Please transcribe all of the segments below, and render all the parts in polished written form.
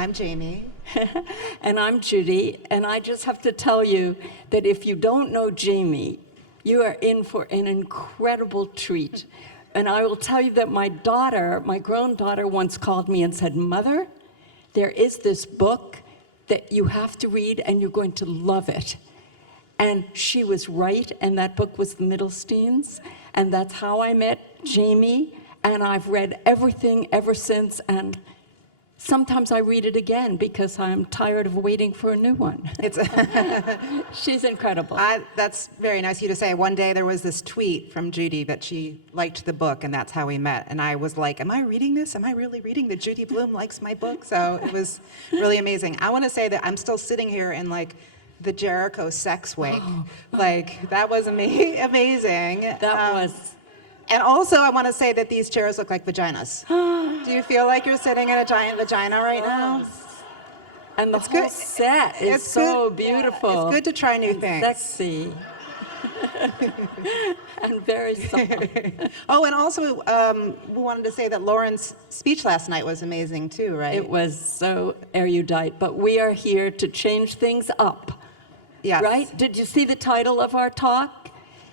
I'm Jami. And I'm Judy, and I just have to tell you that if you don't know Jami, you are in for an incredible treat. And I will tell you that my daughter, my grown daughter, once called me and said, "Mother, there is this book that you have to read and you're going to love it." And she was right, and that book was The Middlesteins, and that's how I met Jami, and I've read everything ever since, and sometimes I read it again because I'm tired of waiting for a new one. She's incredible. That's very nice of you to say. One day there was this tweet from Judy that she liked the book, and that's how we met. And I was like, am I reading this? Am I really reading that Judy Blume likes my book? So it was really amazing. I want to say that I'm still sitting here in like the Jericho sex wig. Like, that was amazing. That was. And also, I want to say that these chairs look like vaginas. Do you feel like you're sitting in a giant vagina right now? And the whole set is so beautiful. It's good to try new things. Sexy. And very soft. Oh, and also, we wanted to say that Lauren's speech last night was amazing too, right? It was so erudite, but we are here to change things up. Yes. Right? Did you see the title of our talk?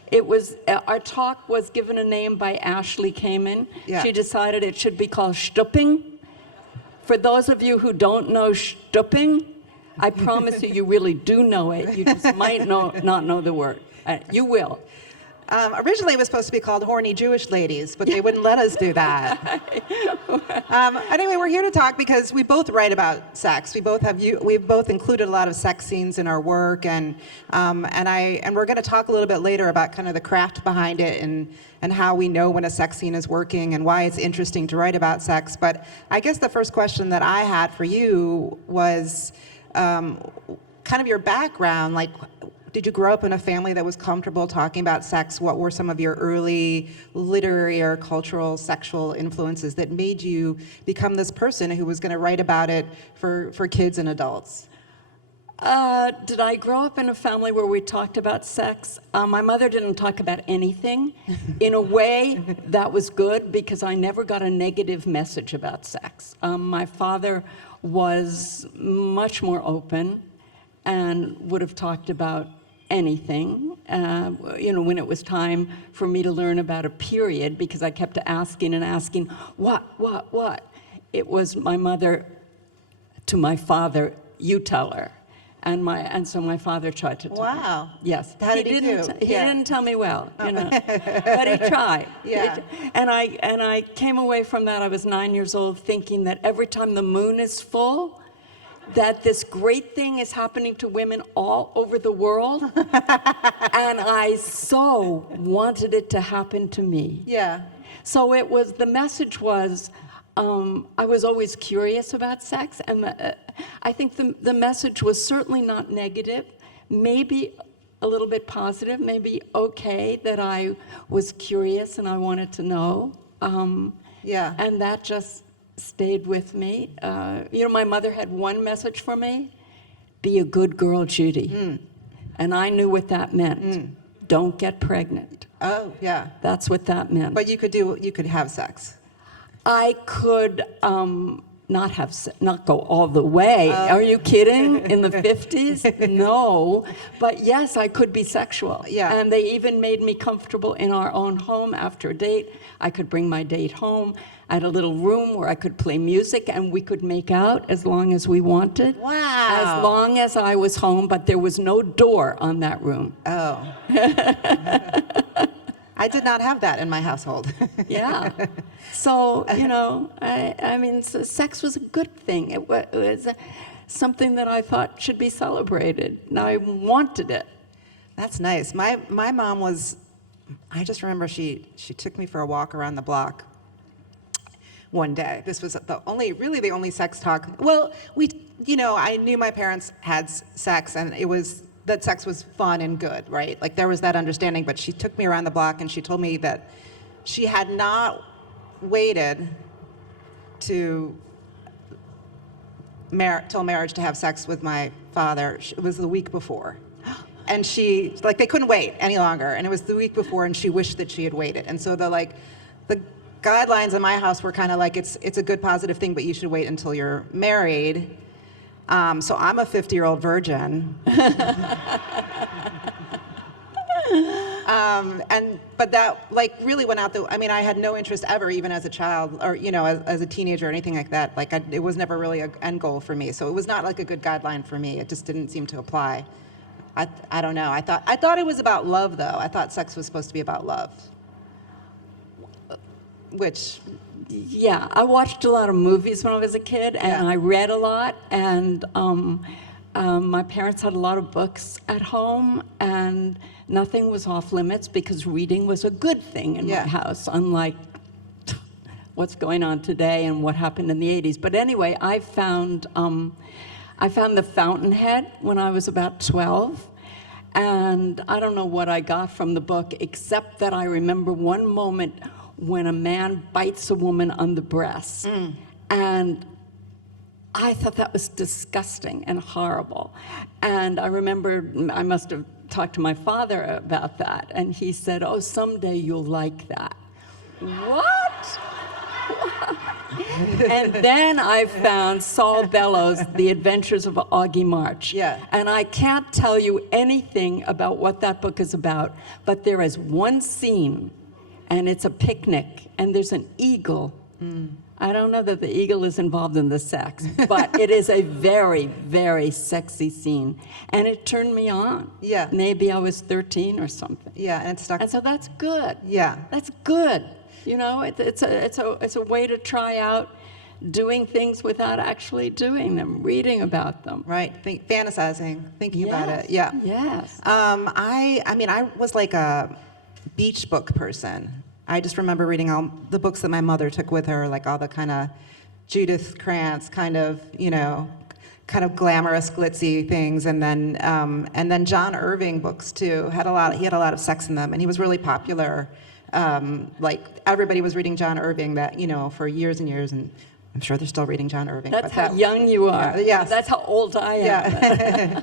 It was, our talk was given a name by Ashley Kamen. Yeah. She decided it should be called Stupping. For those of you who don't know Stupping, I promise you, you really do know it. You just might not know the word. You will. Originally, it was supposed to be called Horny Jewish Ladies, but they wouldn't let us do that. Anyway, we're here to talk because we both write about sex. We've both included a lot of sex scenes in our work, and we're going to talk a little bit later about kind of the craft behind it and how we know when a sex scene is working and why it's interesting to write about sex. But I guess the first question that I had for you was kind of your background, like. Did you grow up in a family that was comfortable talking about sex? What were some of your early literary or cultural sexual influences that made you become this person who was going to write about it for kids and adults? Did I grow up in a family where we talked about sex? My mother didn't talk about anything. In a way, that was good because I never got a negative message about sex. My father was much more open and would have talked about anything, when it was time for me to learn about a period, because I kept asking and asking, what? It was my mother to my father, you tell her. And so my father tried to tell her. Wow. Yes. How did he do? He didn't tell me well, but he tried. Yeah. And I came away from that, I was 9 years old, thinking that every time the moon is full, that this great thing is happening to women all over the world, and I so wanted it to happen to me. Yeah. So the message was, I was always curious about sex, and I think the message was certainly not negative, maybe a little bit positive, maybe okay that I was curious and I wanted to know. Yeah. And that just stayed with me. My mother had one message for me: be a good girl, Judy. And I knew what that meant. Don't get pregnant. Oh, yeah. That's what that meant. But you could have sex. I could not go all the way. Are you kidding? In the 50s? No. But yes, I could be sexual. Yeah. And they even made me comfortable in our own home after a date. I could bring my date home. I had a little room where I could play music and we could make out as long as we wanted. Wow. As long as I was home, but there was no door on that room. Oh. I did not have that in my household. Yeah. So, so sex was a good thing. It was something that I thought should be celebrated, and I wanted it. That's nice. My mom was, I just remember she took me for a walk around the block one day. This was the only sex talk. Well, I knew my parents had sex, and that sex was fun and good, right? Like, there was that understanding, but she took me around the block and she told me that she had not waited till marriage to have sex with my father. It was the week before. And they couldn't wait any longer, and it was the week before, and she wished that she had waited. And so the guidelines in my house were kind of like it's a good positive thing, but you should wait until you're married. So I'm a 50-year-old virgin. But that like really went out I mean, I had no interest ever, even as a child or as a teenager or anything like that. Like it was never really an end goal for me. So it was not like a good guideline for me. It just didn't seem to apply. I don't know. I thought it was about love though. I thought sex was supposed to be about love. Which Yeah, I watched a lot of movies when I was a kid, and I read a lot, and my parents had a lot of books at home, and nothing was off limits because reading was a good thing in my house, unlike what's going on today and what happened in the 80s. But anyway, I found the Fountainhead when I was about 12, and I don't know what I got from the book, except that I remember one moment when a man bites a woman on the breast. And I thought that was disgusting and horrible. And I remember I must have talked to my father about that, and he said, "Oh, someday you'll like that." What? And then I found Saul Bellows' The Adventures of Augie March. Yeah. And I can't tell you anything about what that book is about, but there is one scene, and it's a picnic, and there's an eagle. I don't know that the eagle is involved in the sex, but it is a very, very sexy scene. And it turned me on. Yeah. Maybe I was 13 or something. yeah, and it stuck. And so that's good. Yeah. That's good. It's a way to try out doing things without actually doing them, reading about them. Right, fantasizing, thinking about it. Yeah. Yes. I mean, I was like a beach book person. I just remember reading all the books that my mother took with her, like all the kind of Judith Krantz kind of glamorous, glitzy things, and then John Irving books too. He had a lot of sex in them, and he was really popular. Like everybody was reading John Irving for years and years, and I'm sure they're still reading John Irving. That's how young you are. Yes. That's how old I am. Yeah.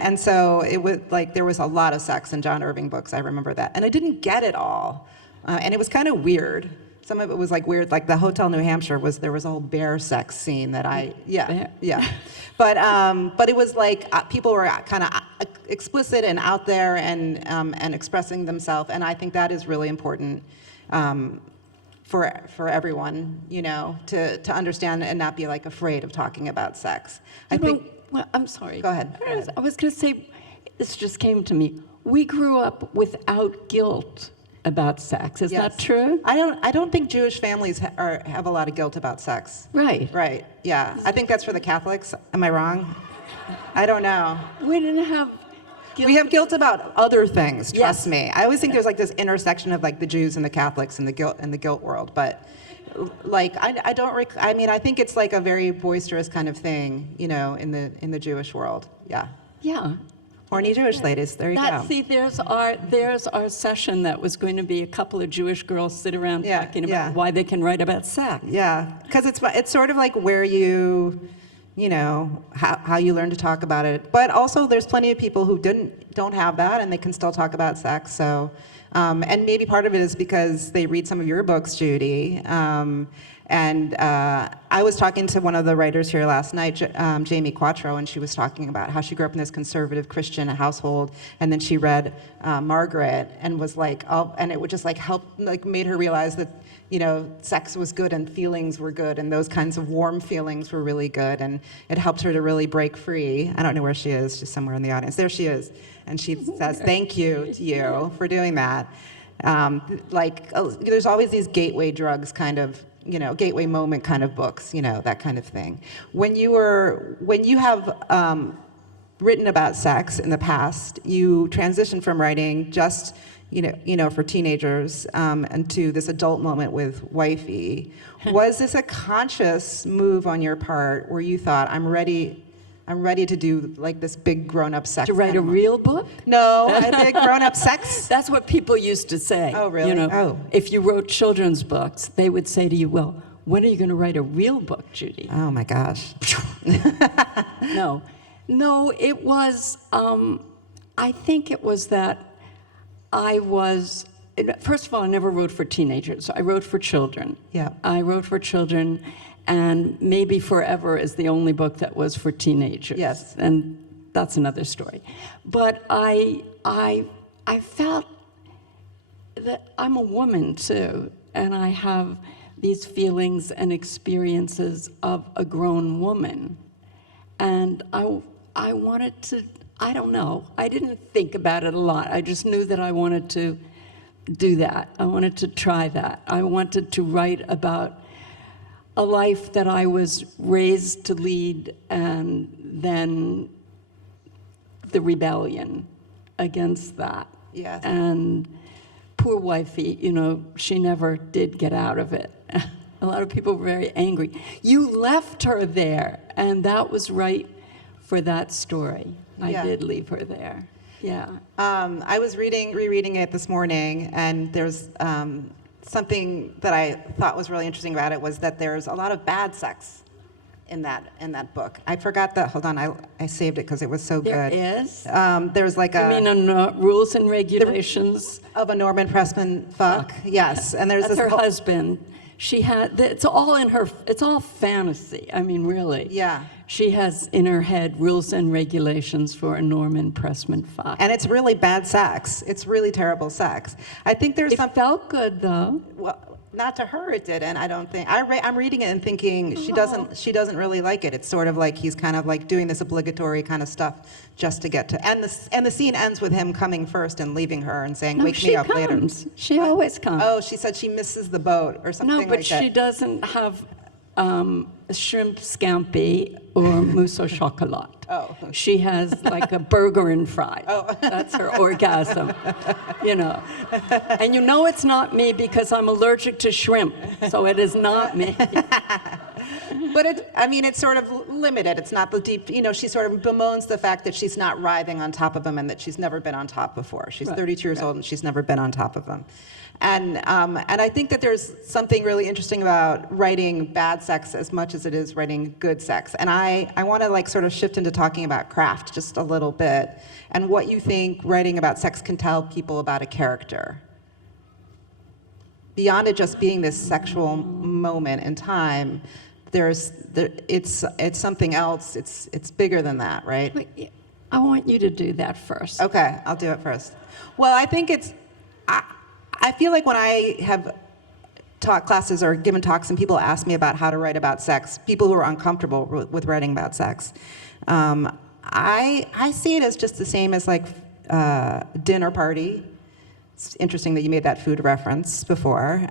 and so it was like there was a lot of sex in John Irving books. I remember that, and I didn't get it all, and it was kind of weird. Some of it was like weird, like the Hotel New Hampshire there was a whole bear sex scene that but it was like people were kind of explicit and out there and expressing themselves, and I think that is really important for everyone, to understand and not be like afraid of talking about sex. Well, I'm sorry. Go ahead. I was going to say, this just came to me. We grew up without guilt about sex. Is that true? I don't think Jewish families have a lot of guilt about sex. Right. Right. Yeah. I think that's for the Catholics. Am I wrong? I don't know. We didn't have guilt. We have guilt about other things. Trust Yes. me. I always think there's like this intersection of like the Jews and the Catholics and the guilt world, but like I mean I think it's like a very boisterous kind of thing, in the Jewish world. Yeah. Yeah. Horny Jewish ladies. There you go. See, there's our session that was going to be a couple of Jewish girls sit around talking about why they can write about sex. Yeah, because it's sort of like where how you learn to talk about it. But also there's plenty of people who don't have that and they can still talk about sex. So, and maybe part of it is because they read some of your books, Judy. And I was talking to one of the writers here last night, Jami Quattro, and she was talking about how she grew up in this conservative Christian household, and then she read Margaret, and was like, and it would just like help, like made her realize that sex was good and feelings were good, and those kinds of warm feelings were really good, and it helped her to really break free. I don't know where she is, she's somewhere in the audience. There she is, and she says, "Thank you to you for doing that." There's always these gateway drugs kind of. Gateway moment kind of books, that kind of thing. When you have written about sex in the past, you transitioned from writing just, for teenagers and to this adult moment with Wifey. Was this a conscious move on your part where you thought, I'm ready to do like this big grown-up sex? To write a real book? No, a big grown-up sex. That's what people used to say. Oh, really? If you wrote children's books, they would say to you, well, when are you going to write a real book, Judy? Oh, my gosh. No, it was, I think it was that I was first of all, I never wrote for teenagers. I wrote for children. Yeah. I wrote for children, and Maybe Forever is the only book that was for teenagers. Yes. And that's another story. But I felt that I'm a woman too, and I have these feelings and experiences of a grown woman. And I wanted to, I don't know, I didn't think about it a lot. I just knew that I wanted to do that. I wanted to try that. I wanted to write about a life that I was raised to lead, and then the rebellion against that. Yes. And poor wifey, you know, she never did get out of it. A lot of people were very angry. You left her there, and that was right for that story. I Yeah. did leave her there. Yeah. I was rereading it this morning, and there's something that I thought was really interesting about it was that there's a lot of bad sex in that book. I forgot that. Hold on, I saved it because it was so There good. is? There's like I mean, rules and regulations. of a Norman Pressman fuck. Yes, and there's That's this her whole- husband. She had, it's all in her, it's all fantasy. I mean, really. Yeah. She has in her head rules and regulations for a Norman Pressman fuck. And it's really bad sex. It's really terrible sex. I think there's It felt good, though. well, not to her it didn't. I don't think. I'm reading it and thinking she doesn't really like it. It's sort of like he's kind of like doing this obligatory kind of stuff just to get to. And the scene ends with him coming first and leaving her and saying, No, "Wake she me up later." comes. She always comes. Oh, she said she misses the boat or something No, but like that. she doesn't have shrimp scampi or mousse au chocolat. Oh. She has like a burger and fries. Oh. That's her orgasm, you know. And you know it's not me because I'm allergic to shrimp, so it is not me. But it's sort of limited. It's not the deep, she sort of bemoans the fact that she's not writhing on top of him and that she's never been on top before. She's Right, 32 years old and she's never been on top of him. And I think that there's something really interesting about writing bad sex as much as it is writing good sex. And I want to like sort of shift into talking about craft just a little bit and what you think writing about sex can tell people about a character. Beyond it just being this sexual moment in time, it's something else. It's bigger than that, right? Wait, I want you to do that first. Okay, I'll do it first. Well, I think I feel like when I have taught classes or given talks and people ask me about how to write about sex, people who are uncomfortable with writing about sex, I see it as just the same as like dinner party. It's interesting that you made that food reference before.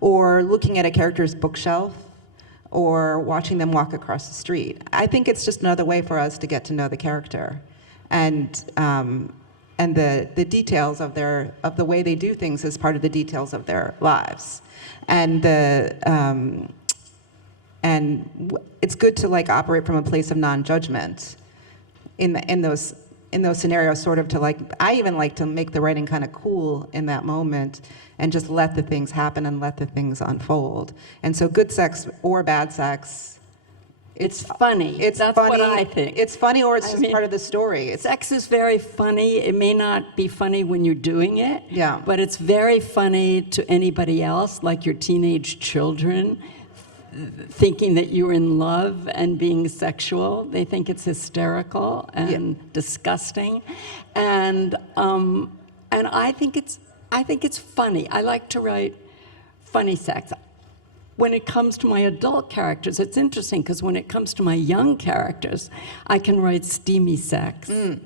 Or looking at a character's bookshelf or watching them walk across the street. I think it's just another way for us to get to know the character. And the details of the way they do things is part of the details of their lives. And it's good to like operate from a place of non-judgment in those scenarios, sort of to like, I even like to make the writing kind of cool in that moment and just let the things happen and let the things unfold. And so good sex or bad sex, It's funny. It's That's funny. what I think. It's funny, or it's I just mean, part of the story. It's Sex is very funny. It may not be funny when you're doing it, Yeah. but it's very funny to anybody else, like your teenage children, thinking that you're in love and being sexual. They think it's hysterical and disgusting, and I think it's funny. I like to write funny sex. When it comes to my adult characters, it's interesting because when it comes to my young characters, I can write steamy sex. yes.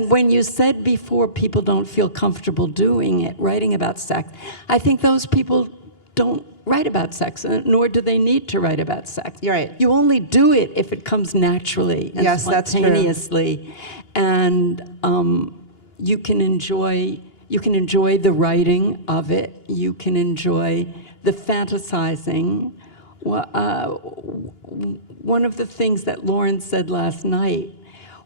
And when you said before people don't feel comfortable doing it, writing about sex, I think those people don't write about sex, nor do they need to write about sex. You're right. You only do it if it comes naturally and Yes, that's true. spontaneously, and you can enjoy the writing of it. You can enjoy the fantasizing. One of the things that Lauren said last night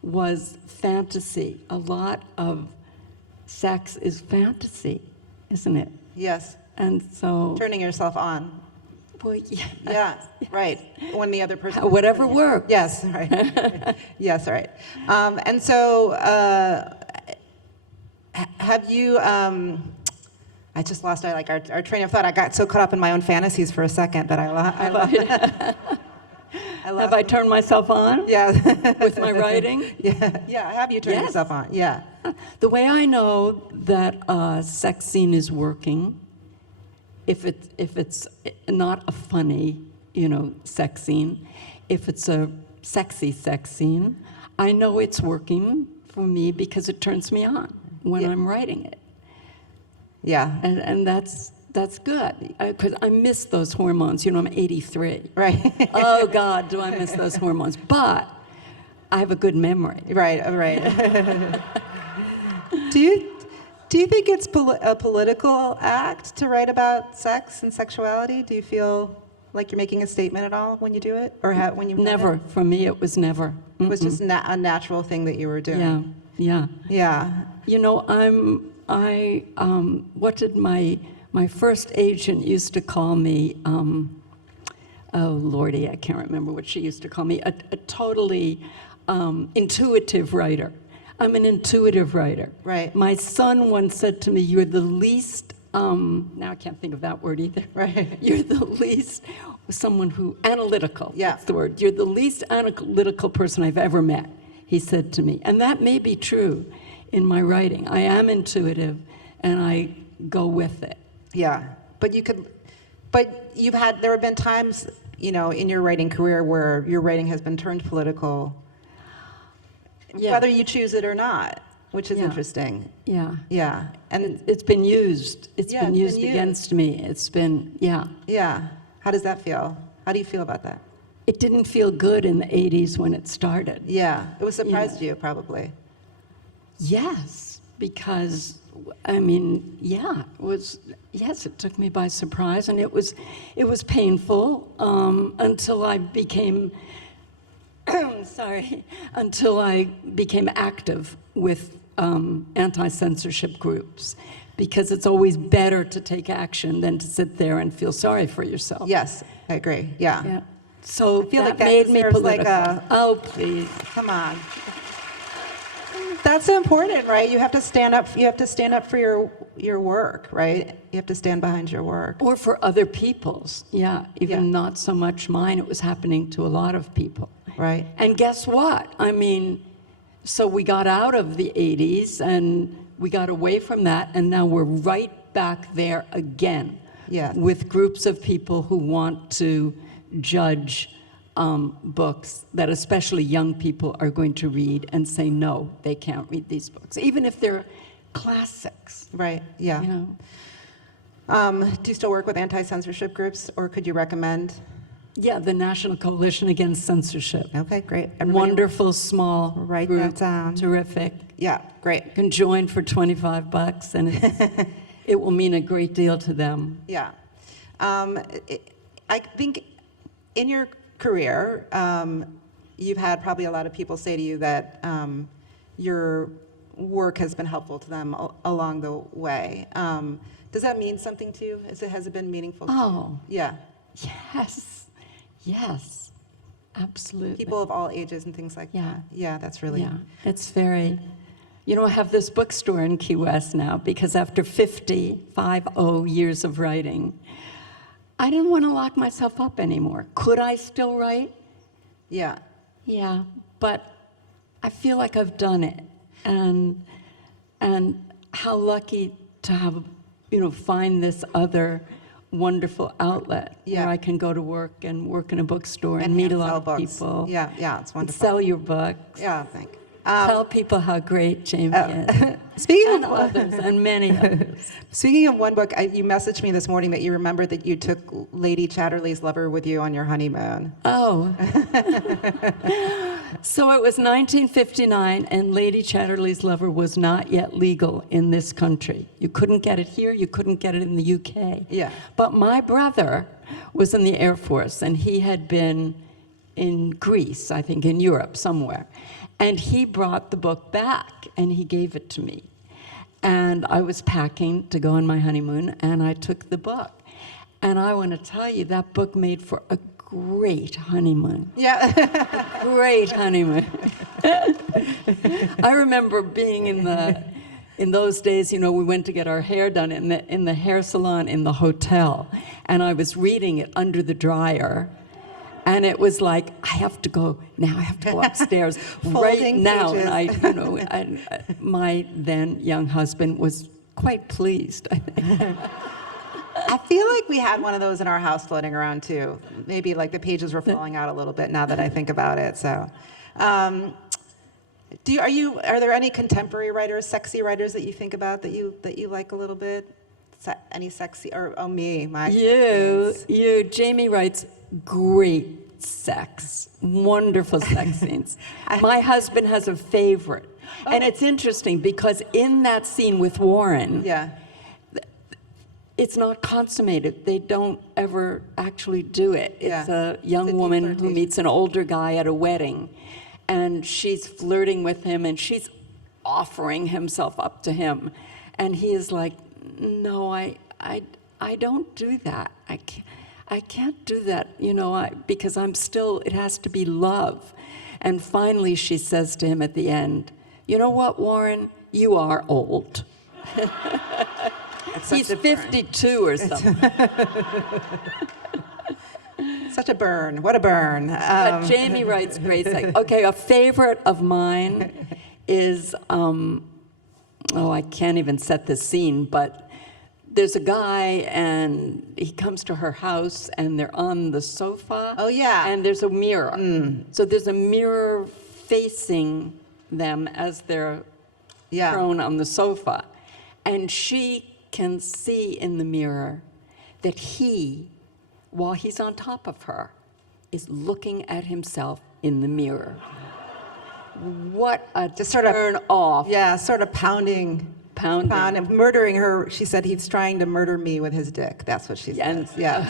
was fantasy. A lot of sex is fantasy, isn't it? Yes. And so, Turning yourself on. well, yeah. Yeah. Right. When the other person. Whatever works. Yes. Right. Yes. Right. And so, have you? I just lost our train of thought. I got so caught up in my own fantasies for a second that I lost. Have I turned myself on? Yeah. With my writing? Yeah. Have you turned Yes. yourself on? Yeah. The way I know that a sex scene is working, if it's not a funny, sex scene, if it's a sexy sex scene, I know it's working for me because it turns me on when I'm writing it. Yeah. And that's good, because I miss those hormones. I'm 83. Right. Oh, God, do I miss those hormones. But I have a good memory. Right. Do you think it's a political act to write about sex and sexuality? Do you feel like you're making a statement at all when you do it, or when you Never. For me, it was never. It was just a natural thing that you were doing. Yeah. What did my first agent used to call me? Oh, Lordy, I can't remember what she used to call me. A totally intuitive writer. I'm an intuitive writer. Right. My son once said to me, "You're the least." Now I can't think of that word either. Right. You're the least someone who analytical. Yeah. That's the word. You're the least analytical person I've ever met. He said to me, and that may be true in my writing. I am intuitive, and I go with it. Yeah, but there have been times, in your writing career where your writing has been turned political, whether you choose it or not, which is interesting. Yeah. Yeah, and It's been used. It's been been used used. against me. It's been, yeah. How does that feel? How do you feel about that? It didn't feel good in the 80s when it started. Yeah, it was surprised you probably. Yes, because, it took me by surprise, and it was painful until I became, until I became active with anti-censorship groups, because it's always better to take action than to sit there and feel sorry for yourself. Yes, I agree. Yeah. So I feel that like that made me deserves political. Oh, please. Come on. That's important, right? You have to stand up. You have to stand up for your work, right? You have to stand behind your work. Or for other people's, not so much mine. It was happening to a lot of people. Right. And guess what? So we got out of the 80s and we got away from that, and now we're right back there again. Yeah. With groups of people who want to judge books that especially young people are going to read and say, no, they can't read these books, even if they're classics. Right, yeah. Do you still work with anti-censorship groups, or could you recommend? Yeah, the National Coalition Against Censorship. Okay, great. Wonderful, small write group. that down. Terrific. Yeah, great. You can join for $25, and it will mean a great deal to them. Yeah. I think in your career, you've had probably a lot of people say to you that your work has been helpful to them along the way. Does that mean something to you? Has it been meaningful to you? Yeah. Yes, absolutely. People of all ages and things like that. Yeah, that's really... Yeah, it's very... I have this bookstore in Key West now because after 50 years of writing, I didn't want to lock myself up anymore. Could I still write? Yeah. Yeah, but I feel like I've done it. And how lucky to have, find this other wonderful outlet where I can go to work and work in a bookstore and meet a lot of people. Yeah, it's wonderful. Sell your books. Yeah, thank you. Tell people how great Jami is. Speaking of others, and many others. Speaking of one book, you messaged me this morning that you remembered that you took Lady Chatterley's Lover with you on your honeymoon. Oh. So it was 1959, and Lady Chatterley's Lover was not yet legal in this country. You couldn't get it here, you couldn't get it in the UK. Yeah. But my brother was in the Air Force, and he had been in Greece, I think, in Europe somewhere. And he brought the book back, and he gave it to me. And I was packing to go on my honeymoon, and I took the book. And I want to tell you, that book made for a great honeymoon. Yeah. Great honeymoon. I remember being in in those days, we went to get our hair done in the hair salon in the hotel, and I was reading it under the dryer. And it was like, I have to go upstairs right Folding now. pages. And my then young husband was quite pleased, I think. I feel like we had one of those in our house floating around too. Maybe like the pages were falling out a little bit now that I think about it. So, are there any contemporary writers, sexy writers that you think about that you like a little bit? Any sexy Jami writes great sex, wonderful sex scenes. My husband has a favorite, and it's interesting because in that scene with Warren, it's not consummated. They don't ever actually do it. It's a young woman who meets an older guy at a wedding, and she's flirting with him, and she's offering himself up to him, and he is like, no, I don't do that. I can't do that, because it has to be love. And finally she says to him at the end, you know what, Warren, you are old. He's 52 or something. Such a burn. What a burn. But Jami writes great sex. Okay, a favorite of mine is, I can't even set the scene, but there's a guy and he comes to her house and they're on the sofa. Oh, yeah. And there's a mirror. So there's a mirror facing them as they're thrown on the sofa. And she can see in the mirror that he, while he's on top of her, is looking at himself in the mirror. What a turn off. Yeah, sort of pounding, murdering her. She said he's trying to murder me with his dick. That's what she says. Yeah.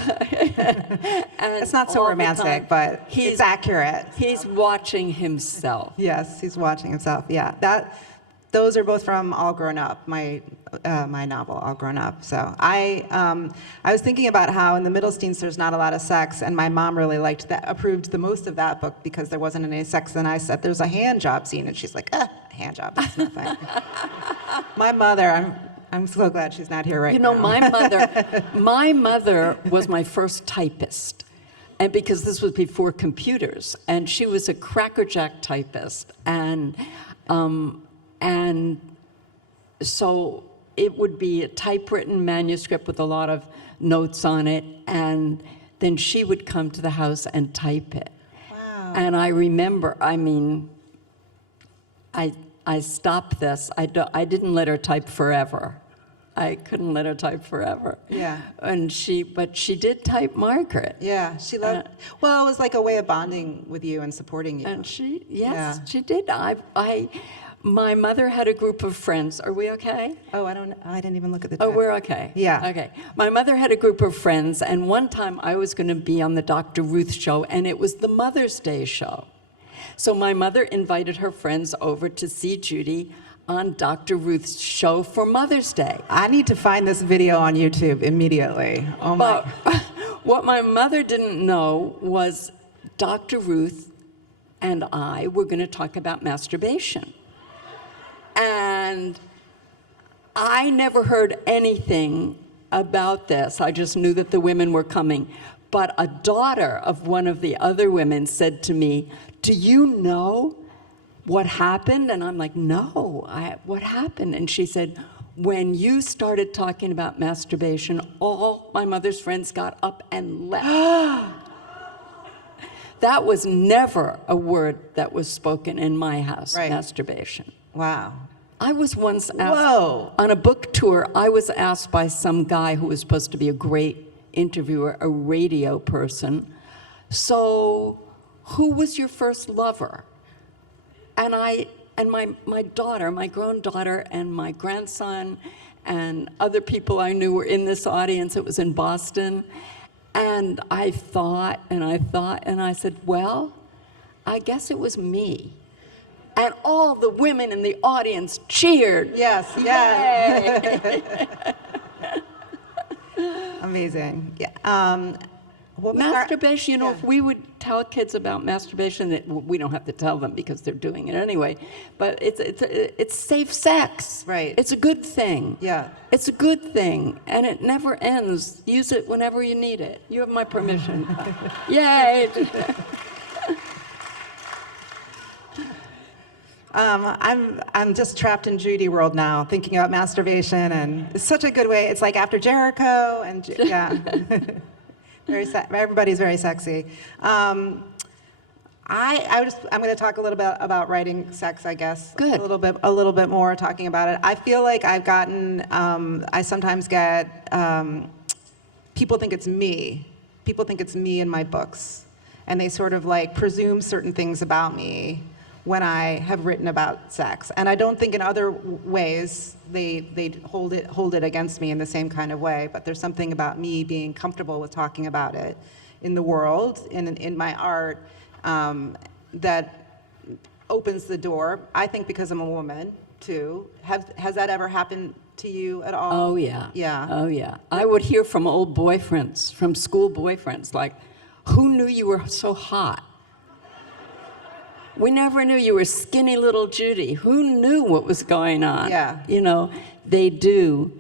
It's not so romantic, but it's accurate. He's watching himself. Yes, he's watching himself. Yeah, those are both from All Grown Up, my novel, All Grown Up. So I was thinking about how in the Middlesteins there's not a lot of sex, and my mom really approved the most of that book because there wasn't any sex. And I said, there's a hand job scene, and she's like, hand job, that's nothing. My mother, I'm so glad she's not here right now. My mother was my first typist. And because this was before computers, and she was a crackerjack typist, and so it would be a typewritten manuscript with a lot of notes on it, and then she would come to the house and type it. Wow. And I remember, I stopped this. I didn't let her type forever. I couldn't let her type forever. Yeah. But she did type Margaret. Yeah, she loved. Well, it was like a way of bonding with you and supporting you. And she did. My mother had a group of friends. Are we okay? Oh, I didn't even look at the Oh, time. we're okay. Yeah. Okay. My mother had a group of friends, and one time I was going to be on the Dr. Ruth show, and it was the Mother's Day show. So my mother invited her friends over to see Judy on Dr. Ruth's show for Mother's Day. I need to find this video on YouTube immediately. Oh my. But what my mother didn't know was Dr. Ruth and I were going to talk about masturbation. And I never heard anything about this. I just knew that the women were coming. But a daughter of one of the other women said to me, do you know what happened? And I'm like, no, what happened? And she said, when you started talking about masturbation, all my mother's friends got up and left. That was never a word that was spoken in my house, masturbation. Wow. I was once asked, on a book tour, I was asked by some guy who was supposed to be a great interviewer, a radio person, so who was your first lover? And my daughter, my grown daughter, and my grandson, and other people I knew were in this audience. It was in Boston. And I thought, and I said, well, I guess it was me. And all the women in the audience cheered. Yes, yeah. Amazing. Yeah. Masturbation, if we would tell kids about masturbation, we don't have to tell them because they're doing it anyway, but it's safe sex. Right. It's a good thing. Yeah. It's a good thing, and it never ends. Use it whenever you need it. You have my permission. Yay! I'm just trapped in Judy world now, thinking about masturbation, and it's such a good way. It's like after Jericho, and yeah, everybody's very sexy. I'm going to talk a little bit about writing sex, I guess. Good. A little bit more talking about it. I feel like I've gotten. I sometimes get people think it's me. People think it's me in my books, and they sort of like presume certain things about me when I have written about sex. And I don't think in other ways they hold it against me in the same kind of way, but there's something about me being comfortable with talking about it in the world, in my art, that opens the door. I think because I'm a woman, too. Has that ever happened to you at all? Oh, yeah. Yeah. Oh, yeah. I would hear from old boyfriends, from school boyfriends, like, who knew you were so hot? We never knew you were skinny little Judy. Who knew what was going on? Yeah. You know, they do.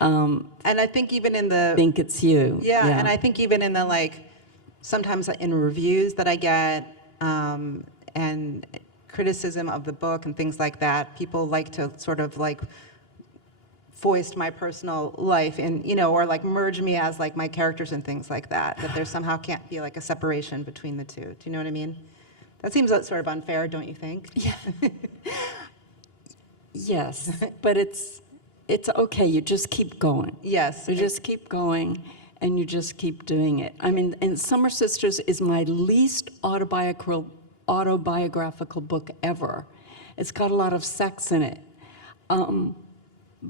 And I think even in the... Think it's you. Yeah, and I think even in the, like, sometimes in reviews that I get, and criticism of the book and things like that, people like to sort of, like, foist my personal life in, you know, or, like, merge me as, like, my characters and things like that, that there somehow can't be, like, a separation between the two. Do you know what I mean? That seems sort of unfair, don't you think? Yeah. Yes, but it's okay. You just keep going. Yes. You just keep going, and you just keep doing it. I mean, and Summer Sisters is my least autobiographical book ever. It's got a lot of sex in it,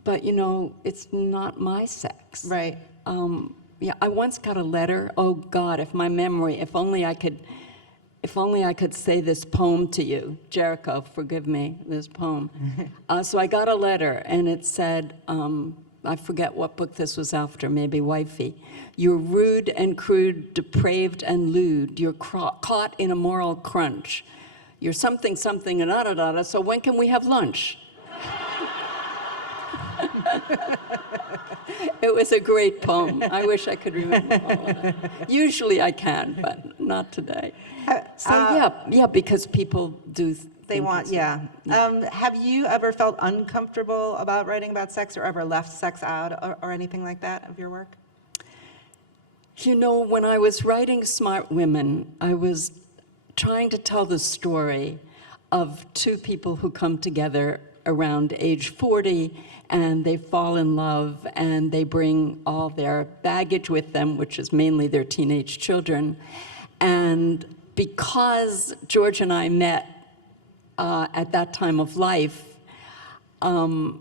but you know, it's not my sex. Right. Yeah, I once got a letter. Oh God, if only I could say this poem to you. Jericho, forgive me, this poem. So I got a letter, and it said, I forget what book this was after, maybe Wifey. You're rude and crude, depraved and lewd. You're caught in a moral crunch. You're something, something, and da-da-da-da, so when can we have lunch? It was a great poem. I wish I could remember all of it. Usually I can, but not today. So yeah, because people do. They want, yeah. Have you ever felt uncomfortable about writing about sex, or ever left sex out, or anything like that of your work? You know, when I was writing Smart Women, I was trying to tell the story of two people who come together around age 40, and they fall in love, and they bring all their baggage with them, which is mainly their teenage children. And because George and I met at that time of life, and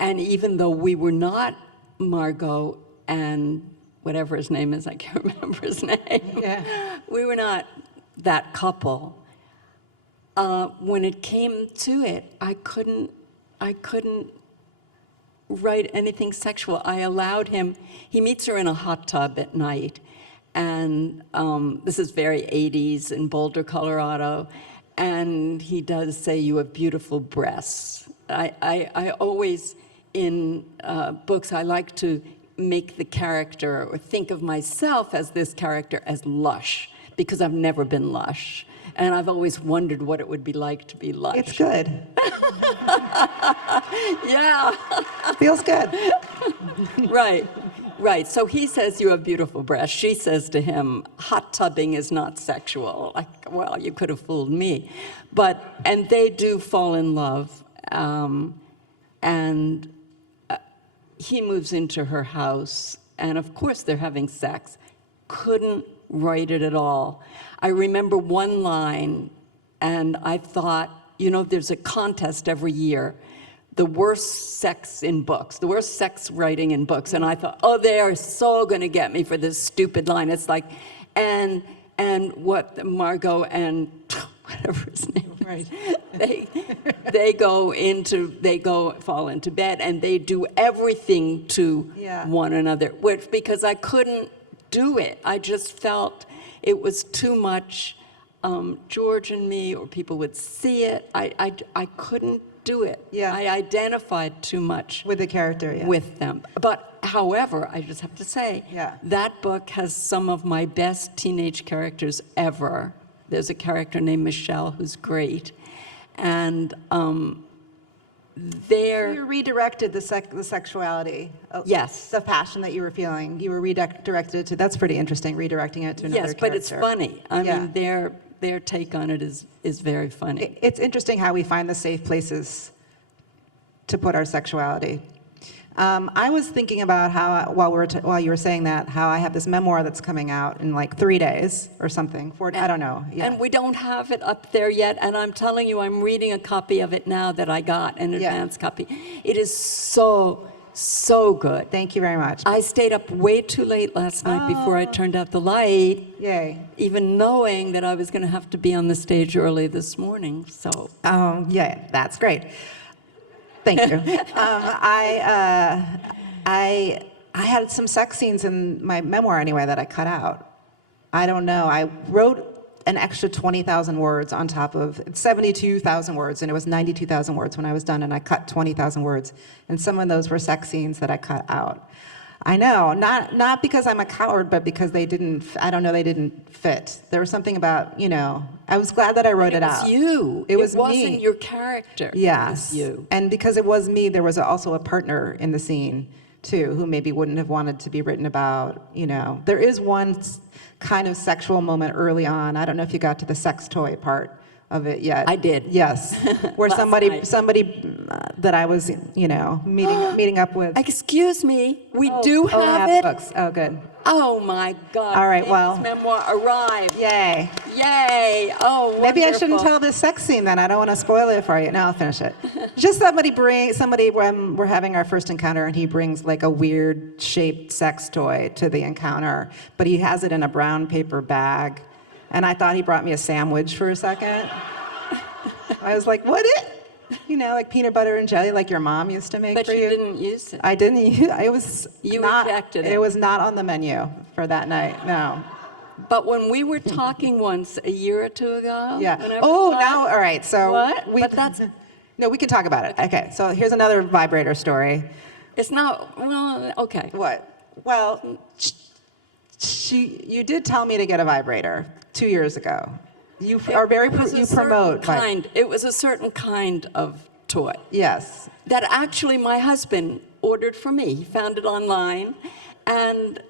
even though we were not Margot and whatever his name is, I can't remember his name. Yeah. We were not that couple. When it came to it, I couldn't write anything sexual. I allowed him. He meets her in a hot tub at night, and this is very 80s in Boulder, Colorado, and he does say, "You have beautiful breasts." I always, in books, I like to make the character, or think of myself as this character, as lush, because I've never been lush. And I've always wondered what it would be like to be lush. It's good. Yeah. Feels good. Right. So he says, "You have beautiful breasts." She says to him, "Hot tubbing is not sexual." Like, well, you could have fooled me. And they do fall in love. And he moves into her house. And of course, they're having sex. Couldn't write it at all. I remember one line, and I thought, you know, there's a contest every year, the worst sex in books, the worst sex writing in books. And I thought, oh, they are so going to get me for this stupid line. It's like, and what Margot and whatever his name is, Right. they fall into bed, and they do everything to Yeah. one another, because I couldn't do it. I just felt it was too much George and me, or people would see it. I couldn't do it. Yeah. I identified too much With the character, yeah. with them. But however, I just have to say, Yeah. that book has some of my best teenage characters ever. There's a character named Michelle who's great. And You redirected the sexuality. Yes. The passion that you were feeling. You were redirected it to. That's pretty interesting. Redirecting it to another yes, character. but it's funny. I Yeah. mean, their take on it is very funny. It's interesting how we find the safe places to put our sexuality. I was thinking about how, while you were saying that, how I have this memoir that's coming out in like 3 days or something. I don't know. Yeah. And we don't have it up there yet, and I'm telling you, I'm reading a copy of it now that I got, an advance copy. It is so good. Thank you very much. I stayed up way too late last night before I turned out the light, Yay. even knowing that I was going to have to be on the stage early this morning, so. Yeah, that's great. Thank you. I had some sex scenes in my memoir anyway that I cut out. I don't know. I wrote an extra 20,000 words on top of, it's 72,000 words, and it was 92,000 words when I was done, and I cut 20,000 words. And some of those were sex scenes that I cut out. I know, not because I'm a coward, but because they didn't fit. There was something about, I was glad that I wrote it out. It was you. It was It wasn't me. your character. Yes. It was you. And because it was me, there was also a partner in the scene, too, who maybe wouldn't have wanted to be written about, There is one kind of sexual moment early on. I don't know if you got to the sex toy part of it yet. I did. Yes. Where Last somebody night. that I was, meeting up with. Excuse me, we Oh, do I have have it? books. Oh, good. Oh my God. All right, Dave's well. memoir arrived. Yay. Yay. Oh, wonderful. Maybe I shouldn't tell this sex scene then. I don't want to spoil it for you. No, I'll finish it. Just somebody when we're having our first encounter, and he brings like a weird shaped sex toy to the encounter, but he has it in a brown paper bag. And I thought he brought me a sandwich for a second. I was like, what it? Like peanut butter and jelly like your mom used to make But for you you. didn't use it. I didn't use it. You not, rejected it. It was not on the menu for that night, no. But when we were talking once a year or two ago. Yeah. when I Oh, was now, all right. So What? But that's- No, we can talk about it. Okay. So here's another vibrator story. It's not, well, okay. What? Well, you did tell me to get a vibrator 2 years ago. You are very It was a you certain promote. It was a certain kind of toy Yes. that actually my husband ordered for me. He found it online, and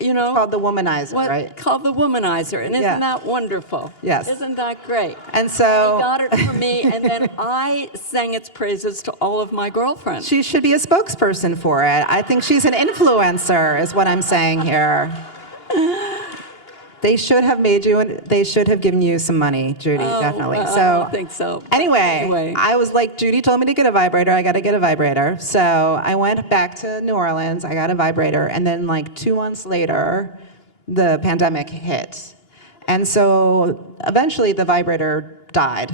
It's called the womanizer, what right? called the womanizer, and Yeah. isn't that wonderful? Yes. Isn't that great? And so He got it for me, and then I sang its praises to all of my girlfriends. she should be a spokesperson for it. I think she's an influencer, is what I'm saying here. They should have made you, and they should have given you some money, Judy, definitely. I So don't think so. But anyway, I was like, Judy told me to get a vibrator. I got to get a vibrator. So I went back to New Orleans. I got a vibrator, and then like 2 months later, the pandemic hit, and so eventually the vibrator died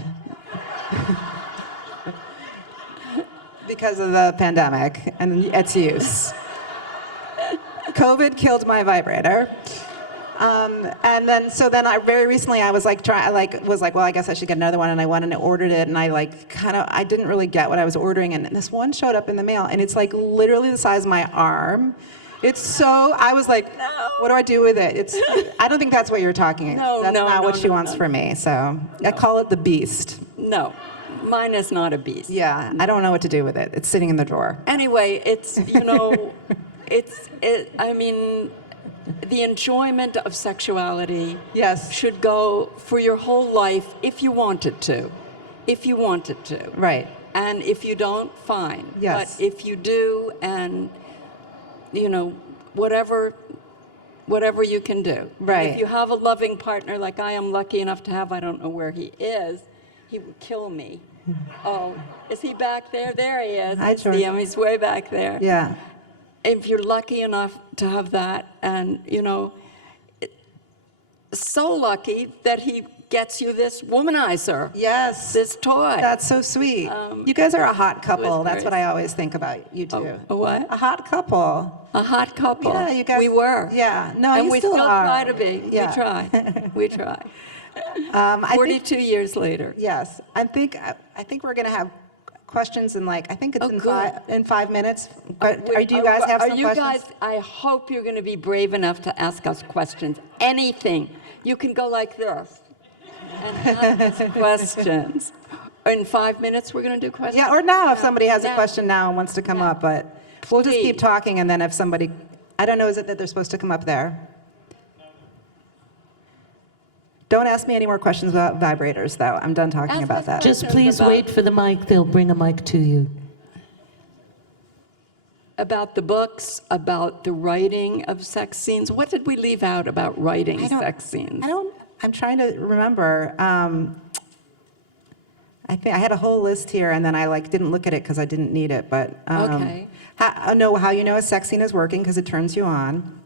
because of the pandemic and its use. COVID killed my vibrator. And then I very recently I was like, well, I guess I should get another one, and I went and I ordered it, and I didn't really get what I was ordering, and this one showed up in the mail, and it's like literally the size of my arm. I was like, No. what do I do with it? I don't think that's what you're talking. No, That's no, not no, what she no, wants no. for me. So I call it the beast. No, mine is not a beast. Yeah, I don't know what to do with it. It's sitting in the drawer. Anyway, it's, I mean, the enjoyment of sexuality Yes. should go for your whole life if you want it to. If you want it to. Right. And if you don't, fine. Yes. But if you do, and, whatever you can do. Right. If you have a loving partner like I am lucky enough to have, I don't know where he is, he would kill me. Oh, is he back there? There he is. Hi, I see George. him. He's way back there. Yeah. If you're lucky enough to have that, and so lucky that he gets you this womanizer, Yes. this toy. That's so sweet. You guys are a hot couple. That's very what I always think about you two. A what? A hot couple. A hot couple. Yeah, you guys. We were. Yeah. No, And you we still are. try to be. Yeah. We try. We try. I 42 think, years later. yes. I think we're gonna have questions in like I think it's Oh, in good. in 5 minutes. Do you guys have some you questions? guys, I hope you're going to be brave enough to ask us questions. Anything. You can go like this and ask us questions. In 5 minutes, we're going to do questions? Yeah, or now if somebody has a Now. question now and wants to come up, but we'll just keep Please. talking and then if somebody, I don't know, is it that they're supposed to come up there? Don't ask me any more questions about vibrators, though. I'm done talking Ask about us that. questions. Just please about- wait for the mic. They'll bring a mic to you. About the books, about the writing of sex scenes. What did we leave out about writing sex scenes? I'm trying to remember. I think I had a whole list here, and then I like didn't look at it because I didn't need it. But Okay. how you know a sex scene is working because it turns you on.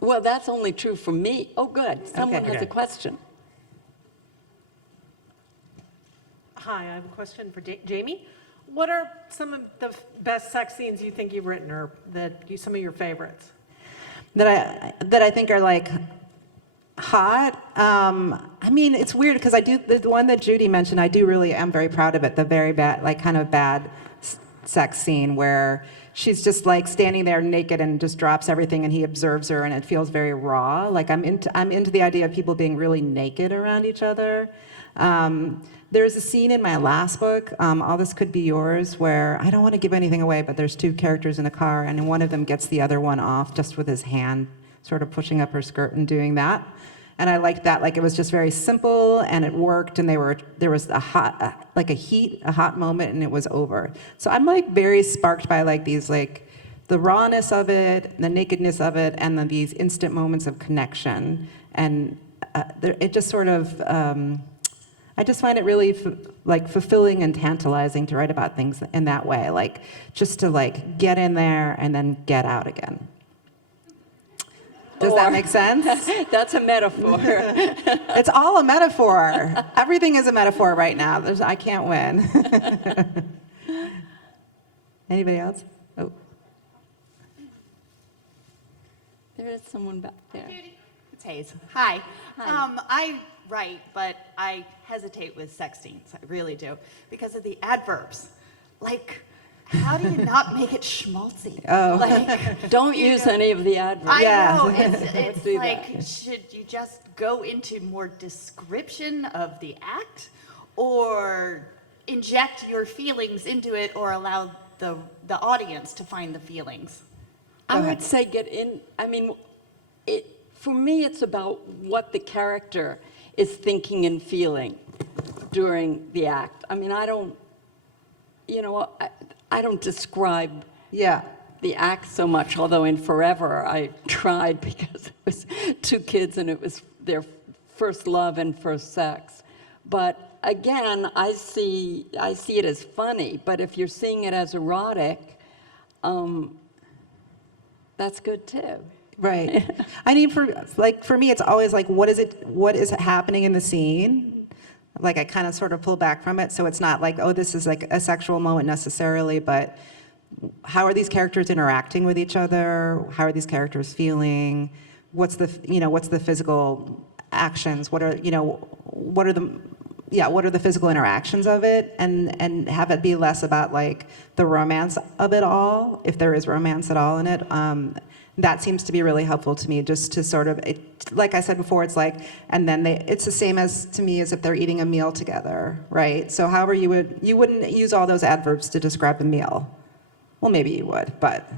Well, that's only true for me. Oh, good. Someone has Okay. a question. Hi, I have a question for Jami. What are some of the best sex scenes you think you've written, or some of your favorites? That I think are like hot. I mean, it's weird because I do the one that Judy mentioned. I do really am very proud of it. The very bad, like kind of bad sex scene where she's just like standing there naked and just drops everything, and he observes her, and it feels very raw. Like I'm into the idea of people being really naked around each other. There's a scene in my last book, All This Could Be Yours, where I don't want to give anything away, but there's two characters in a car, and one of them gets the other one off just with his hand, sort of pushing up her skirt and doing that. And I liked that, like it was just very simple, and it worked, and there was a hot moment, and it was over. So I'm like very sparked by like these like the rawness of it, the nakedness of it, and then these instant moments of connection, and it just sort of. I just find it really fulfilling and tantalizing to write about things in that way, like just to like get in there and then get out again. Does that make sense? That's a metaphor. It's all a metaphor. Everything is a metaphor right now. I can't win. Anybody else? Oh, There is someone back there. Judy, it's Hayes. Hi. I write, but I hesitate with sex scenes. I really do, because of the adverbs. Like, how do you not make it schmaltzy? Oh. Like, Don't use any of the adverbs. I Yeah. know. It's do like, that. should you just go into more description of the act, or inject your feelings into it, or allow the audience to find the feelings? I ahead. would say get in. I mean, for me, it's about what the character is thinking and feeling during the act. I mean, I don't describe yeah. the act so much, although in Forever I tried because it was two kids and it was their first love and first sex. But again, I see it as funny, but if you're seeing it as erotic, that's good too. Right. I mean, for me, it's always like, what is happening in the scene? Like I kind of sort of pull back from it, so it's not like, oh, this is like a sexual moment necessarily, but how are these characters interacting with each other? How are these characters feeling? What's the physical actions? What are the physical interactions of it? And have it be less about like the romance of it all, if there is romance at all in it. That seems to be really helpful to me, just to sort of, like I said before, it's like, and then it's the same as to me as if they're eating a meal together, right? So however you wouldn't use all those adverbs to describe a meal. Well, maybe you would, but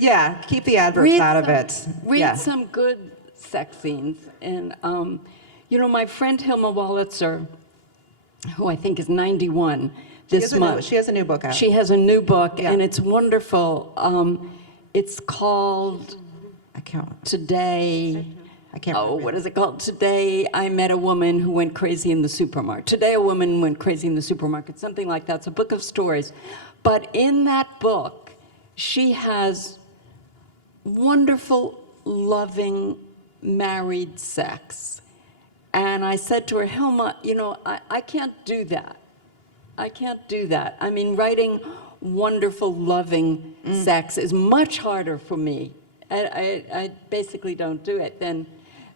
yeah, keep the adverbs out of it. Read some good sex scenes. And, my friend Hilma Wolitzer, who I think is 91 this month. She has a new book out. She has a new book, Yeah. and it's wonderful. It's called I can't Oh, remember. what is it called? Today I met a woman who went crazy in the supermarket. Today a woman went crazy in the supermarket, something like that. It's a book of stories. But in that book, she has wonderful, loving, married sex. And I said to her, Hilma, you know, I can't do that. I can't do that. I mean, writing wonderful, loving sex is much harder for me. I basically don't do it. Then,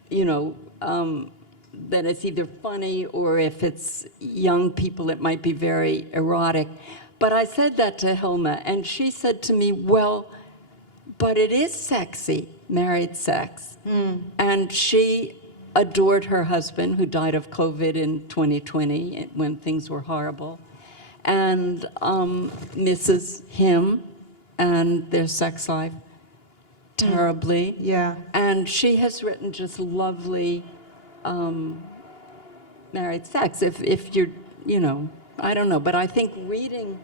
you know, then it's either funny, or if it's young people, it might be very erotic. But I said that to Hilma, and she said to me, well, but it is sexy, married sex. And she adored her husband, who died of COVID in 2020 when things were horrible, and misses him and their sex life terribly. Yeah. And she has written just lovely married sex. If you're, you know, I don't know, but I think reading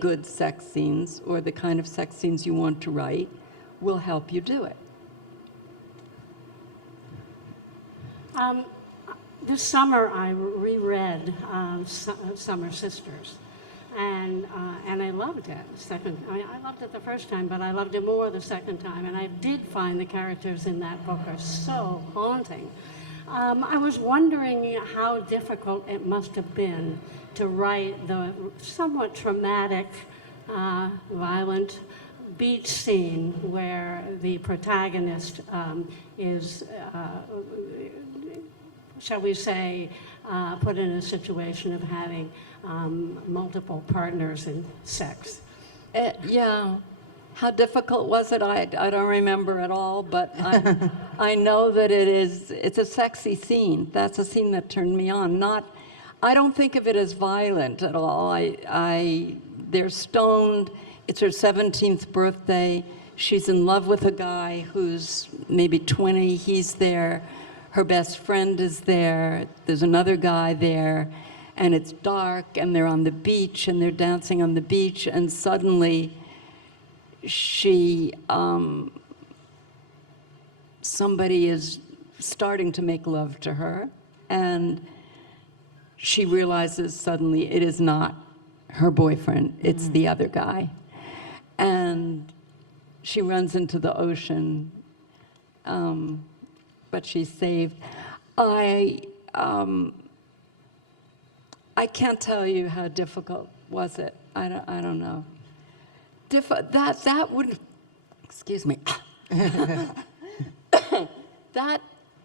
good sex scenes, or the kind of sex scenes you want to write, will help you do it. This summer, I reread Summer Sisters, and I loved it. I loved it the first time, but I loved it more the second time. And I did find the characters in that book are so haunting. I was wondering how difficult it must have been to write the somewhat traumatic, violent beach scene where the protagonist is, shall we say, put in a situation of having multiple partners in sex. Yeah. How difficult was it? I don't remember at all, but I know that it's a sexy scene. That's a scene that turned me on. I don't think of it as violent at all. They're stoned. It's her 17th birthday. She's in love with a guy who's maybe 20. He's there. Her best friend is there. There's another guy there. And it's dark, and they're on the beach, and they're dancing on the beach, and suddenly somebody is starting to make love to her, and she realizes suddenly it is not her boyfriend, it's the other guy. And she runs into the ocean, but she's saved. I can't tell you how difficult was it. I don't know. That would, excuse me. That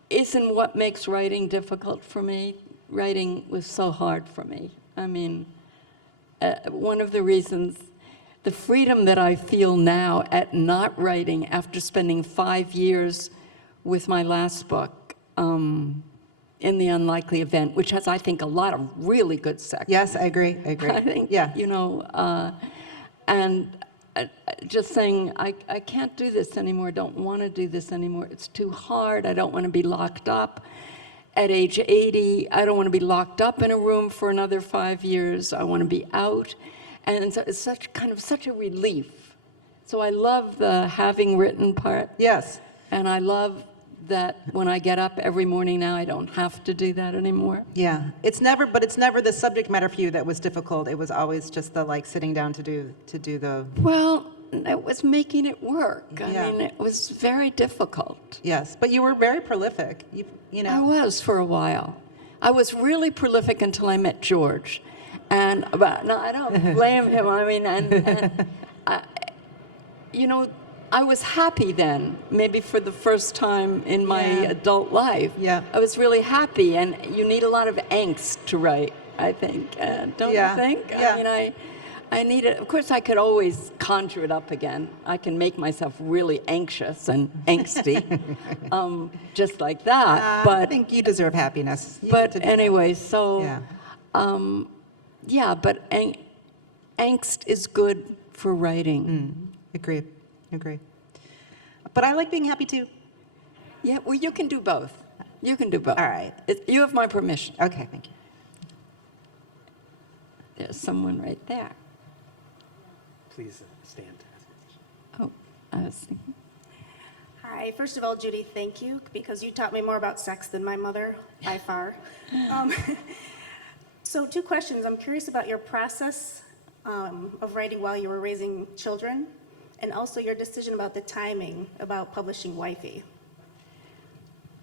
isn't what makes writing difficult for me. Writing was so hard for me. I mean, one of the reasons, the freedom that I feel now at not writing after spending 5 years with my last book, In the Unlikely Event, which has, I think, a lot of really good sex. Yes, I agree. I think, Yeah. you know, and just saying, I can't do this anymore, don't want to do this anymore, it's too hard, I don't want to be locked up. At age 80, I don't want to be locked up in a room for another 5 years, I want to be out. And so it's such a relief. So I love the having written part. Yes. And I love that when I get up every morning now, I don't have to do that anymore. Yeah. It's never the subject matter for you that was difficult. It was always just the sitting down to do the. Well, it was making it work. Yeah. I mean, it was very difficult. Yes, but you were very prolific. You know. I was for a while. I was really prolific until I met George. And, but no, I don't blame him. I mean, you know, I was happy then, maybe for the first time in my adult life. Yeah. I was really happy, and you need a lot of angst to write, I think. Don't you think? Yeah. I mean, I need it. Of course, I could always conjure it up again. I can make myself really anxious and angsty, just like that. I think you deserve happiness. You get to do that. Anyway, so, Yeah. but angst is good for writing. Agree. But I like being happy too. Yeah, well, you can do both. You can do both. All right. You have my permission. Okay, thank you. There's someone right there. Please stand. Oh, I was thinking. Hi, first of all, Judy, thank you, because you taught me more about sex than my mother, by far. So 2 questions. I'm curious about your process of writing while you were raising children, and also your decision about the timing about publishing Wifey.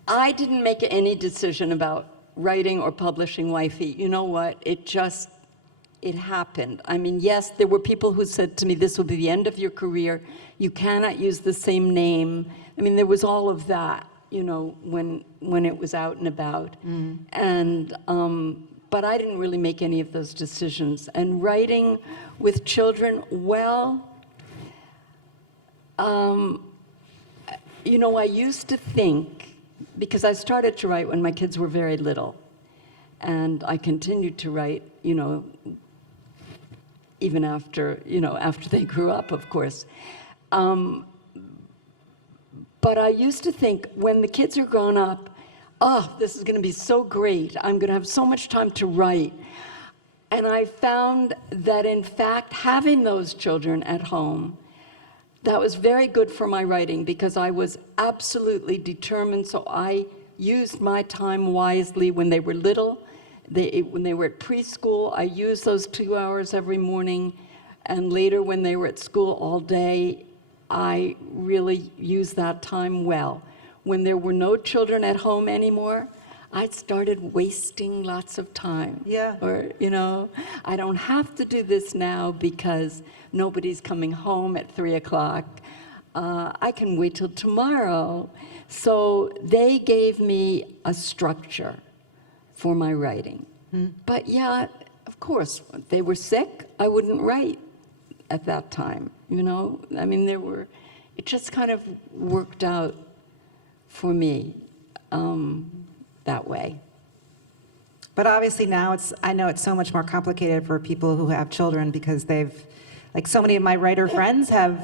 I didn't make any decision about writing or publishing Wifey. You know what? It happened. I mean, yes, there were people who said to me, this will be the end of your career. You cannot use the same name. I mean, there was all of that, you know, when it was out and about. And, but I didn't really make any of those decisions. And writing with children, well, you know, I used to think, because I started to write when my kids were very little, and I continued to write, you know, even after, you know, after they grew up, of course. But I used to think, when the kids are grown up, oh, this is going to be so great. I'm going to have so much time to write. And I found that, in fact, having those children at home, that was very good for my writing, because I was absolutely determined. So I used my time wisely when they were little. When they were at preschool, I used those 2 hours every morning. And later, when they were at school all day, I really used that time well. When there were no children at home anymore, I started wasting lots of time. Yeah. Or, you know, I don't have to do this now because nobody's coming home at 3 o'clock. I can wait till tomorrow. So they gave me a structure for my writing. But yeah, of course, if they were sick, I wouldn't write at that time, you know? I mean, it just kind of worked out for me that way. But obviously now I know it's so much more complicated for people who have children, because like so many of my writer friends have,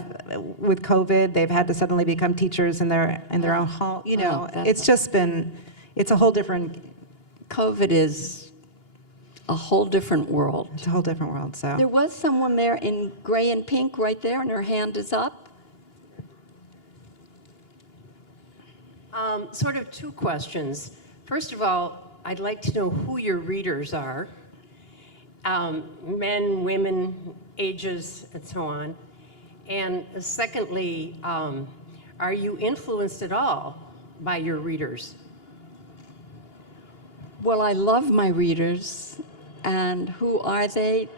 with COVID, they've had to suddenly become teachers in their own home. You know, it's a whole different. COVID is a whole different world. It's a whole different world. So There was someone there in gray and pink right there, and her hand is up. Sort of two questions. First of all, I'd like to know who your readers are. Men, women, ages, and so on. And secondly, are you influenced at all by your readers? Well, I love my readers. And who are they?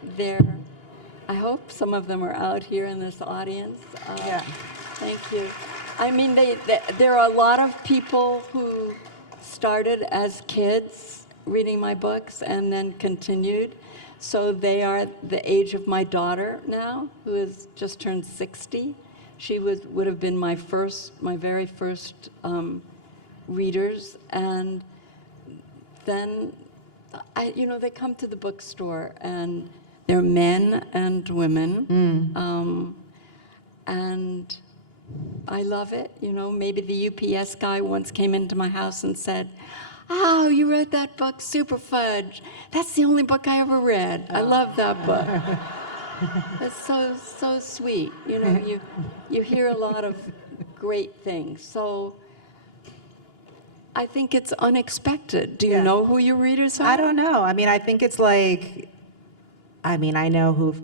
I hope some of them are out here in this audience. Yeah. Thank you. I mean, there are a lot of people who started as kids reading my books and then continued. So they are the age of my daughter now, who has just turned 60. She would have been my very first readers. And then, they come to the bookstore, and they're men and women. And I love it. You know, maybe the UPS guy once came into my house and said, "Oh, you read that book, Super Fudge. That's the only book I ever read. I love that book." It's so sweet. You know, you hear a lot of great things. So I think it's unexpected. Do you know who your readers are? I don't know. I mean, I think it's like, I know who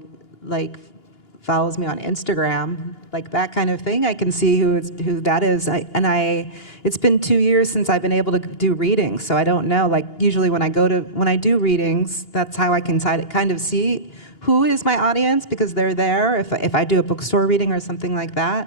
follows me on Instagram, like that kind of thing. I can see who that is. It's been 2 years since I've been able to do readings, so I don't know. Like usually when I do readings, that's how I can kind of see who is my audience, because they're there. If I do a bookstore reading or something like that,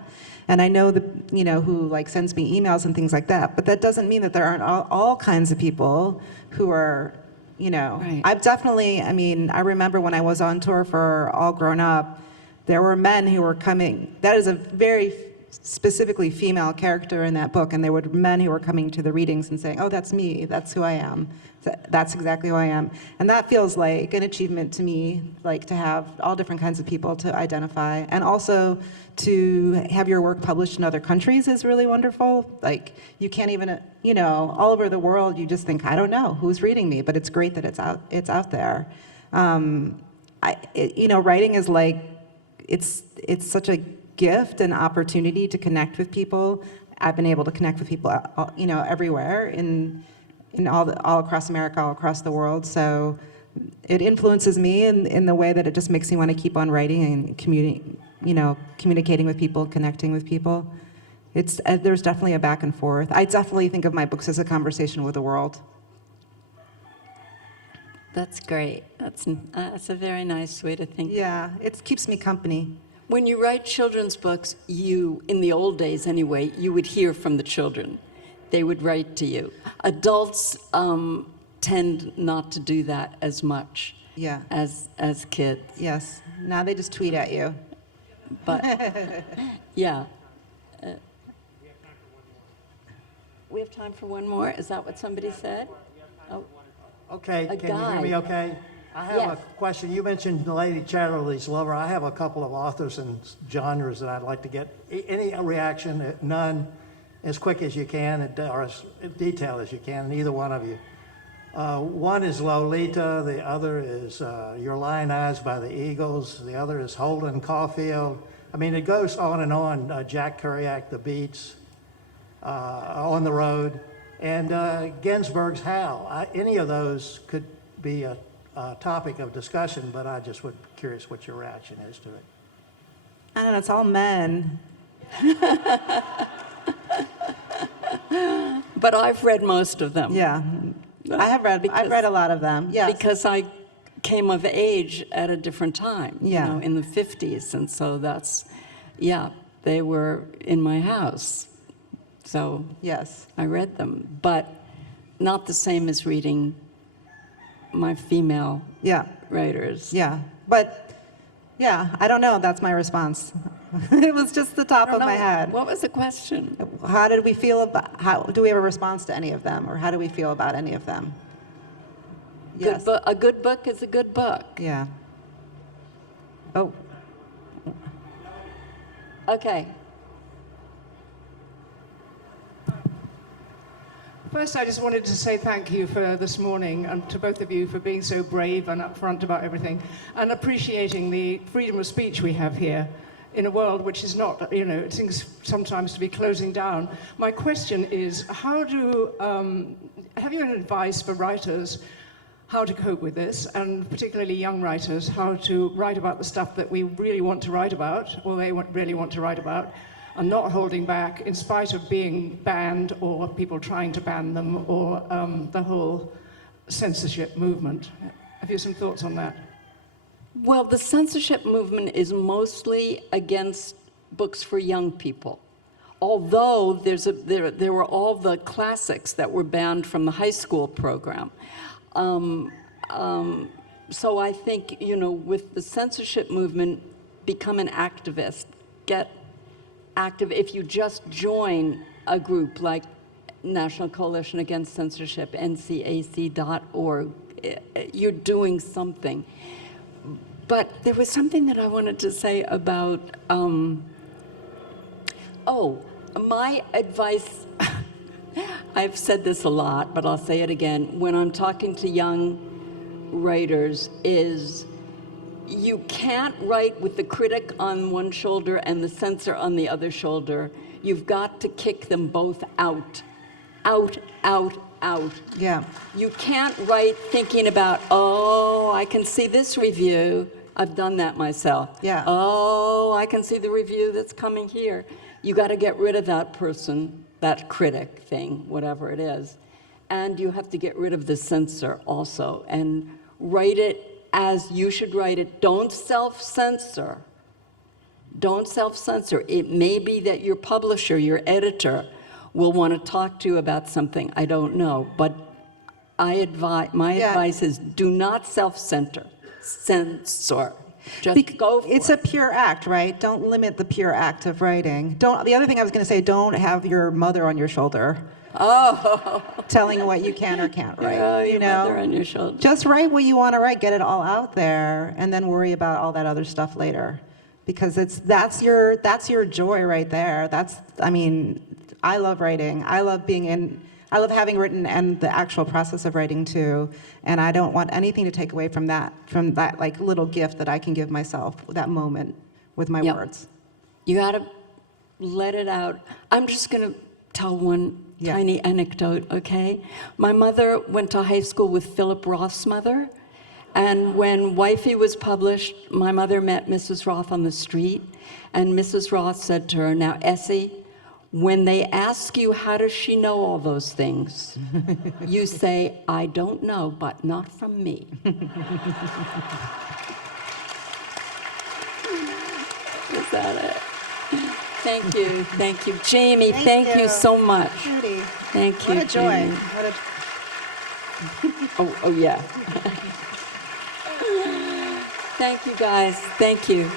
and I know who sends me emails and things like that. But that doesn't mean that there aren't all kinds of people who are, Right. I've definitely. I remember when I was on tour for All Grown Up, there were men who were coming. That is a very specifically female character in that book, and there were men who were coming to the readings and saying, "Oh, that's me. That's who I am. That's exactly who I am." And that feels like an achievement to me, like to have all different kinds of people to identify, and also to have your work published in other countries is really wonderful. Like you can't even, all over the world, you just think, I don't know who's reading me, but it's great that it's out there. Writing is like, it's such a gift and opportunity to connect with people. I've been able to connect with people, everywhere in all across America, all across the world. So it influences me in the way that it just makes me want to keep on writing and communicating with people, connecting with people. It's there's definitely a back and forth. I definitely think of my books as a conversation with the world. That's great. That's a very nice way to think. Yeah, it keeps me company. When you write children's books, in the old days anyway, you would hear from the children. They would write to you. Adults tend not to do that as much Yeah. as kids. Yes. Now they just tweet at you. But, yeah. We have time for one more? Is that what somebody said? Oh, Okay, A can you hear me guy. okay? I have Yes. a question. You mentioned Lady Chatterley's Lover. I have a couple of authors and genres that I'd like to get any reaction, none, as quick as you can, or as detailed as you can, neither one of you. One is Lolita, the other is Your Lying Eyes by the Eagles, the other is Holden Caulfield. I mean, it goes on and on. Jack Kerouac, The Beats, On the Road, and Ginsberg's Hal. Any of those could be a topic of discussion, but I just would curious what your reaction is to it. I don't know, it's all men. but I've read most of them. Yeah. I've read a lot of them. Yes. Because I came of age at a different time, Yeah. in the 50s. And so they were in my house. So Yes. I read them, but not the same as reading my female Yeah. writers. Yeah. But yeah, I don't know. That's my response. It was just the top I don't of my know. head. What was the question? How did we feel about, how do we have a response to any of them, or how do we feel about any of them? Yes. A good book is a good book. Yeah. Oh, Okay. First, I just wanted to say thank you for this morning and to both of you for being so brave and upfront about everything and appreciating the freedom of speech we have here in a world which is not, it seems sometimes to be closing down. My question is, have you any advice for writers how to cope with this, and particularly young writers, how to write about the stuff that we really want to write about, or really want to write about, and not holding back in spite of being banned or people trying to ban them, or the whole censorship movement? Have you some thoughts on that? Well, the censorship movement is mostly against books for young people. Although there were all the classics that were banned from the high school program. So I think, with the censorship movement, become an activist. Get active. If you just join a group like National Coalition Against Censorship, ncac.org, you're doing something. But there was something that I wanted to say about, my advice, I've said this a lot, but I'll say it again, when I'm talking to young writers, is you can't write with the critic on one shoulder and the censor on the other shoulder. You've got to kick them both out. Out, out, out. yeah. You can't write thinking about, I can see this review. I've done that myself. Yeah. I can see the review that's coming here. You got to get rid of that person, that critic thing, whatever it is. And you have to get rid of the censor also, and write it as you should write it. Don't self-censor. Don't self-censor. It may be that your publisher, your editor, will want to talk to you about something. I don't know. But my advice is do not self-censor. Just go for It's it. a pure act, right? Don't limit the pure act of writing. The other thing I was going to say, don't have your mother on your shoulder. Telling you what you can or can't write. Your mother on your shoulder. Just write what you want to write, get it all out there, and then worry about all that other stuff later. Because that's your joy right there. I love writing. I love having written and the actual process of writing too. And I don't want anything to take away from that like little gift that I can give myself, that moment with my words. You got to let it out. I'm just going to tell one tiny anecdote, okay? My mother went to high school with Philip Roth's mother, and when Wifey was published, my mother met Mrs. Roth on the street, and Mrs. Roth said to her, "Now, Essie, When they ask you, how does she know all those things? You say, I don't know, but not from me. Is that it? Thank you. Thank you. Jamie, thank you so much. Judy. Thank you. What a joy. Jamie. What a Oh, yeah. Thank you, guys. Thank you.